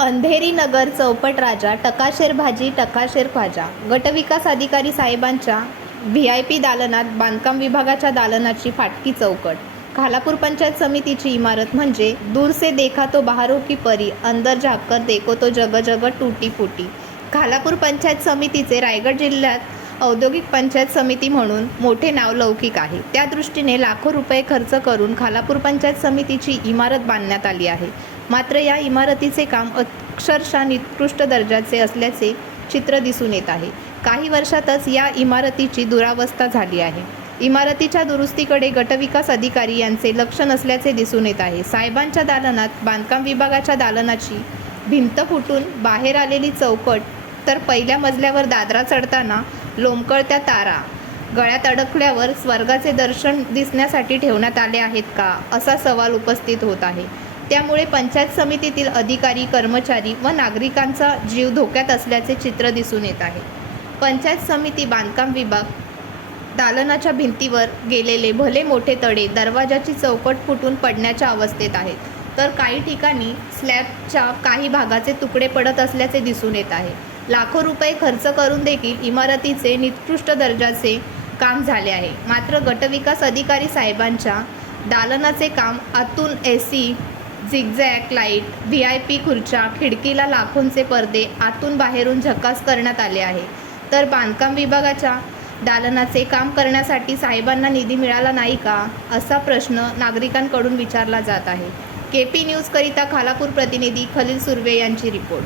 अंधेरी नगर चौपट राजा टकाशेर भाजी टकाशेर ख्वाजा. गटविकास अधिकारी साहेबांच्या व्ही आय पी दालनात बांधकाम विभागाच्या दालनाची फाटकी चौकट. खालापूर पंचायत समितीची इमारत म्हणजे दूर से देखा तो बहारो की परी अंदर झाकर देखो तो जग जग टूटी फुटी. खालापूर पंचायत समितीचे रायगड जिल्ह्यात औद्योगिक पंचायत समिती म्हणून मोठे नाव लौकिक आहे. त्या दृष्टीने लाखो रुपये खर्च करून खालापूर पंचायत समितीची इमारत बांधण्यात आली आहे. मात्र या इमारतीचे काम अक्षरशः निकृष्ट दर्जाचे असल्याचे चित्र दिसून येत आहे. काही वर्षातच या इमारतीची दुरावस्था झाली आहे. इमारतीच्या दुरुस्तीकडे गटविकास अधिकारी यांचे लक्ष नसल्याचे दिसून येत आहे. साहेबांच्या दालनात बांधकाम विभागाच्या दालनाची भिंत फुटून बाहेर आलेली चौकट तर पहिल्या मजल्यावर दादरा चढताना लोंबकळत्या तारा गळ्यात अडकल्यावर स्वर्गाचे दर्शन दिसण्यासाठी ठेवण्यात आले आहेत का? असा सवाल उपस्थित होत आहे. त्यामुळे पंचायत समितीतील अधिकारी कर्मचारी व नागरिकांचा जीव धोक्यात असल्याचे चित्र दिसून येत आहे. पंचायत समिती बांधकाम विभाग दालनाच्या भिंतीवर गेलेले भले मोठे तडे दरवाजाची चौकट फुटून पडण्याच्या अवस्थेत आहेत. तर काही ठिकाणी स्लॅबच्या काही भागाचे तुकडे पडत असल्याचे दिसून येत आहे. लाखो रुपये खर्च करून देखील इमारतीचे निकृष्ट दर्जाचे काम झाले आहे. मात्र गटविकास अधिकारी साहेबांच्या दालनाचे काम आतून A C zigzag light V I P खुर्च्या खिडकीला लाखोंचे पडदे आतून बाहेरून झकास करण्यात आले आहे. तर बांधकाम विभागाच्या दालनाचे काम करण्यासाठी साहेबांना निधी मिळाला नाही का असा प्रश्न नागरिकांकडून विचारला जात आहे. के पी न्यूजकरिता खालापूर प्रतिनिधी खलील सुर्वे यांची रिपोर्ट.